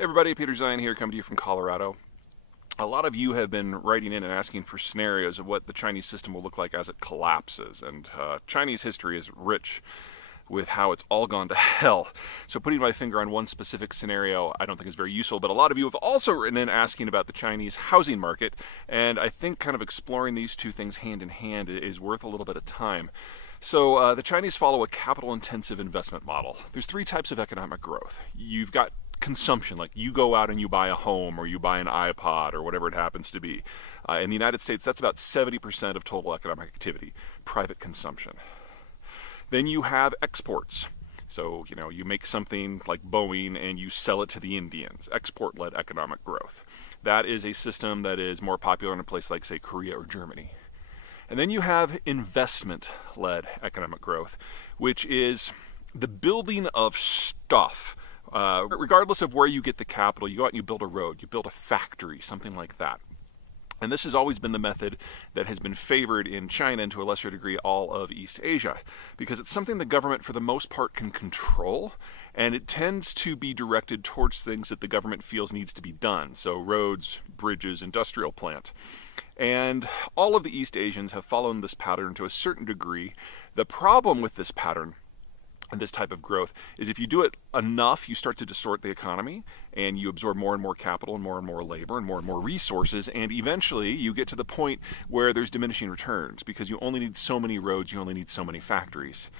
Hey everybody, Peter Zeihan here, coming to you from Colorado. A lot of you have been writing in and asking for scenarios of what the Chinese system will look like as it collapses, and Chinese history is rich with how it's all gone to hell. So putting my finger on one specific scenario I don't think is very useful, but a lot of you have also written in asking about the Chinese housing market, and I think kind of exploring these two things hand in hand is worth a little bit of time. So the Chinese follow a capital-intensive investment model. There's three types of economic growth. You've got consumption, like you go out and you buy a home or you buy an iPod or whatever it happens to be. In the United States, that's about 70% of total economic activity, private consumption. Then you have exports. So, you make something like Boeing and you sell it to the Indians, export-led economic growth. That is a system that is more popular in a place like, say, Korea or Germany. And then you have investment-led economic growth, which is the building of stuff. Regardless of where you get the capital, you go out and you build a road, you build a factory, something like that. And this has always been the method that has been favored in China and to a lesser degree all of East Asia, because it's something the government for the most part can control, and it tends to be directed towards things that the government feels needs to be done. So roads, bridges, industrial plant. And all of the East Asians have followed this pattern to a certain degree. The problem with this pattern and this type of growth is if you do it enough, you start to distort the economy and you absorb more and more capital and more labor and more resources, and eventually you get to the point where there's diminishing returns because you only need so many roads, you only need so many factories.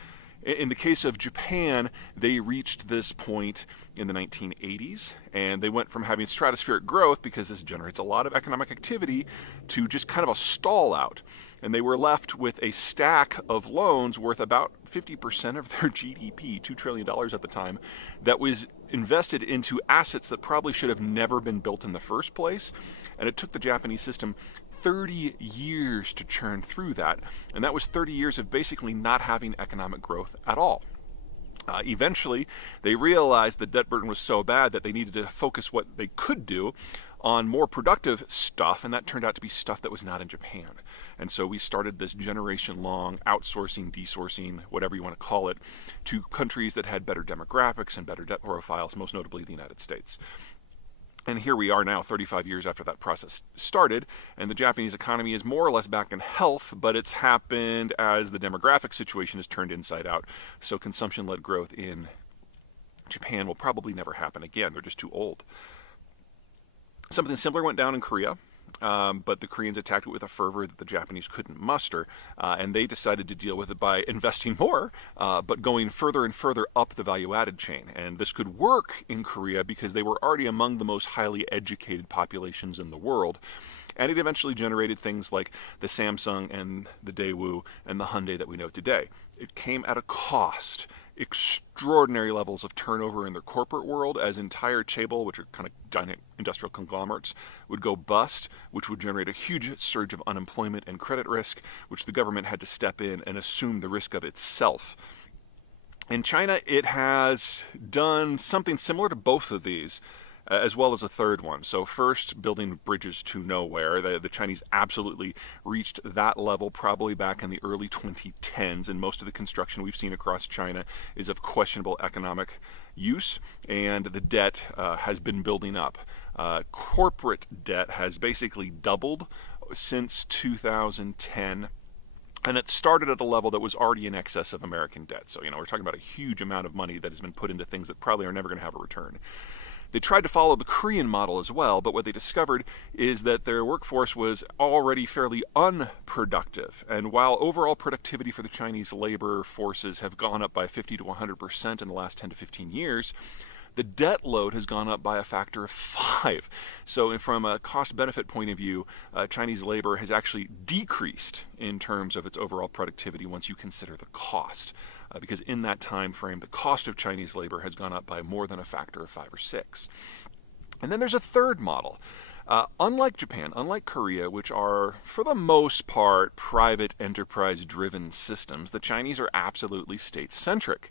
In the case of Japan, they reached this point in the 1980s, and they went from having stratospheric growth, because this generates a lot of economic activity, to just kind of a stall out. And they were left with a stack of loans worth about 50% of their GDP, $2 trillion at the time, that was invested into assets that probably should have never been built in the first place. And it took the Japanese system 30 years to churn through that, and that was 30 years of basically not having economic growth at all. Eventually, they realized the debt burden was so bad that they needed to focus what they could do on more productive stuff, and that turned out to be stuff that was not in Japan. And so we started this generation-long outsourcing, desourcing, whatever you want to call it, to countries that had better demographics and better debt profiles, most notably the United States. And here we are now, 35 years after that process started, and the Japanese economy is more or less back in health, but it's happened as the demographic situation has turned inside out. So consumption-led growth in Japan will probably never happen again. They're just too old. Something similar went down in Korea, but the Koreans attacked it with a fervor that the Japanese couldn't muster, and they decided to deal with it by investing more, but going further and further up the value-added chain. And this could work in Korea because they were already among the most highly educated populations in the world. And it eventually generated things like the Samsung and the Daewoo and the Hyundai that we know today. It came at a cost. Extraordinary levels of turnover in their corporate world, as entire chaebol, which are kind of giant industrial conglomerates, would go bust, which would generate a huge surge of unemployment and credit risk, which the government had to step in and assume the risk of itself. In China, it has done something similar to both of these, as well as a third one. So first, building bridges to nowhere. The Chinese absolutely reached that level probably back in the early 2010s, and most of the construction we've seen across China is of questionable economic use, and the debt has been building up. Corporate debt has basically doubled since 2010. And it started at a level that was already in excess of American debt. So, we're talking about a huge amount of money that has been put into things that probably are never going to have a return. They tried to follow the Korean model as well, but what they discovered is that their workforce was already fairly unproductive. And while overall productivity for the Chinese labor forces have gone up by 50 to 100% in the last 10 to 15 years, the debt load has gone up by a factor of 5. So from a cost-benefit point of view, Chinese labor has actually decreased in terms of its overall productivity once you consider the cost. Because in that time frame, the cost of Chinese labor has gone up by more than a factor of 5 or 6. And then there's a third model. Unlike Japan, unlike Korea, which are, for the most part, private enterprise-driven systems, the Chinese are absolutely state-centric.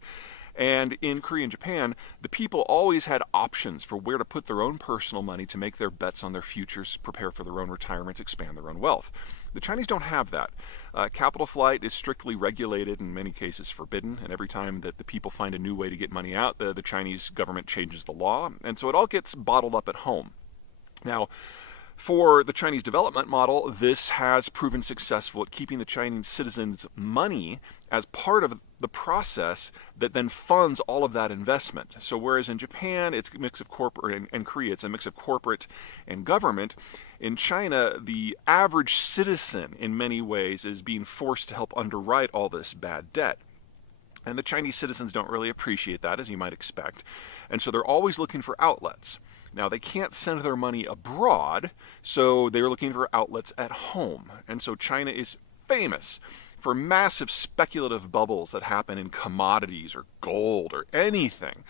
And in Korea and Japan, the people always had options for where to put their own personal money to make their bets on their futures, prepare for their own retirement, expand their own wealth. The Chinese don't have that. Capital flight is strictly regulated, in many cases forbidden, and every time that the people find a new way to get money out, the Chinese government changes the law, and so it all gets bottled up at home. Now, for the Chinese development model, this has proven successful at keeping the Chinese citizens' money as part of the process that then funds all of that investment. So whereas in Japan it's a mix of corporate, and Korea it's a mix of corporate and government, in China the average citizen in many ways is being forced to help underwrite all this bad debt. And the Chinese citizens don't really appreciate that, as you might expect. And so they're always looking for outlets. Now, they can't send their money abroad, so they're looking for outlets at home. And so China is famous for massive speculative bubbles that happen in commodities or gold or anything.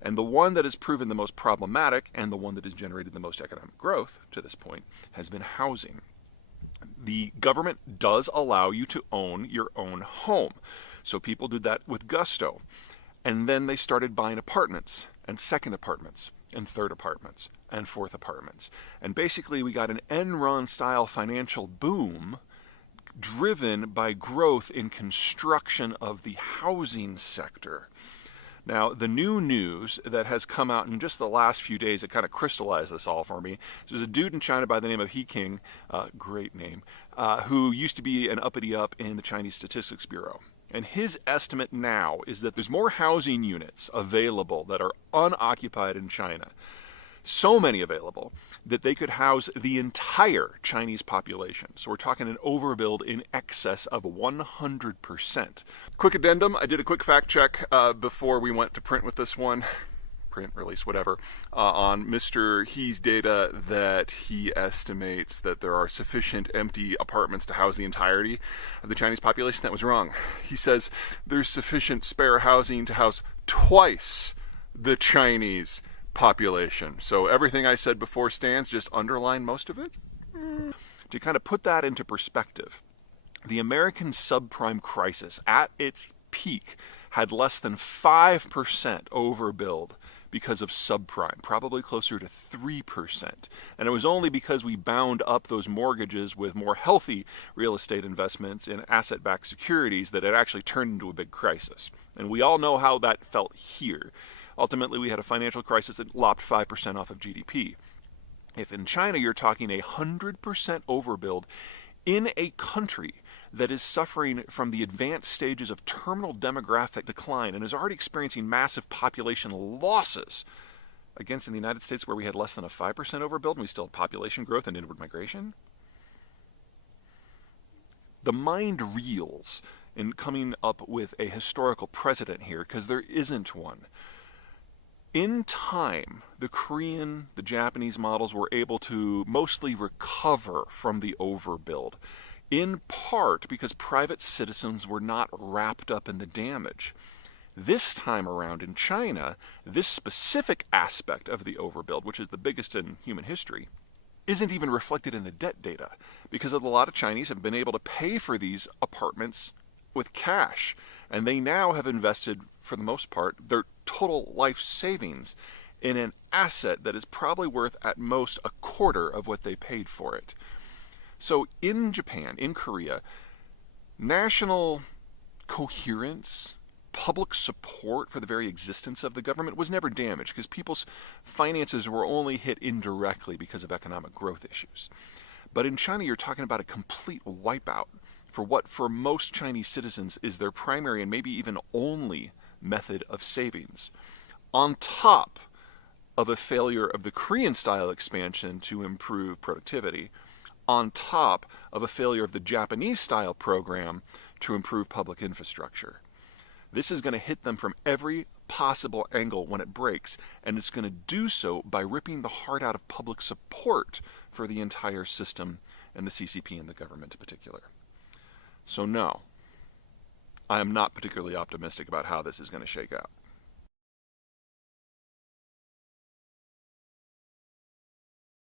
And the one that has proven the most problematic and the one that has generated the most economic growth to this point has been housing. The government does allow you to own your own home. So people did that with gusto. And then they started buying apartments and second apartments and third apartments and fourth apartments. And basically we got an Enron style financial boom driven by growth in construction of the housing sector. Now, the new news that has come out in just the last few days that kind of crystallized this all for me, there's a dude in China by the name of He King, great name, who used to be an uppity-up in the Chinese Statistics Bureau. And his estimate now is that there's more housing units available that are unoccupied in China, so many available, that they could house the entire Chinese population. So we're talking an overbuild in excess of 100%. Quick addendum, I did a quick fact check before we went to print with this one. Print, release, whatever, on Mr. He's data that he estimates that there are sufficient empty apartments to house the entirety of the Chinese population. That was wrong. He says there's sufficient spare housing to house twice the Chinese population. So everything I said before stands, just underline most of it. To kind of put that into perspective, the American subprime crisis at its peak had less than 5% overbuild because of subprime, probably closer to 3%. And it was only because we bound up those mortgages with more healthy real estate investments in asset-backed securities that it actually turned into a big crisis. And we all know how that felt here. Ultimately, we had a financial crisis that lopped 5% off of GDP. If in China you're talking 100% overbuild in a country that is suffering from the advanced stages of terminal demographic decline and is already experiencing massive population losses against in the United States where we had less than a 5% overbuild and we still had population growth and inward migration. The mind reels in coming up with a historical precedent here because there isn't one. In time, the Korean, the Japanese models were able to mostly recover from the overbuild, in part because private citizens were not wrapped up in the damage. This time around in China, this specific aspect of the overbuild, which is the biggest in human history, isn't even reflected in the debt data because a lot of Chinese have been able to pay for these apartments with cash, and they now have invested, for the most part, their total life savings in an asset that is probably worth at most a quarter of what they paid for it. So in Japan, in Korea, national coherence, public support for the very existence of the government was never damaged because people's finances were only hit indirectly because of economic growth issues. But in China, you're talking about a complete wipeout for what for most Chinese citizens is their primary and maybe even only method of savings, on top of a failure of the Korean-style expansion to improve productivity, on top of a failure of the Japanese-style program to improve public infrastructure. This is going to hit them from every possible angle when it breaks, and it's going to do so by ripping the heart out of public support for the entire system and the CCP and the government in particular. So no, I am not particularly optimistic about how this is going to shake out.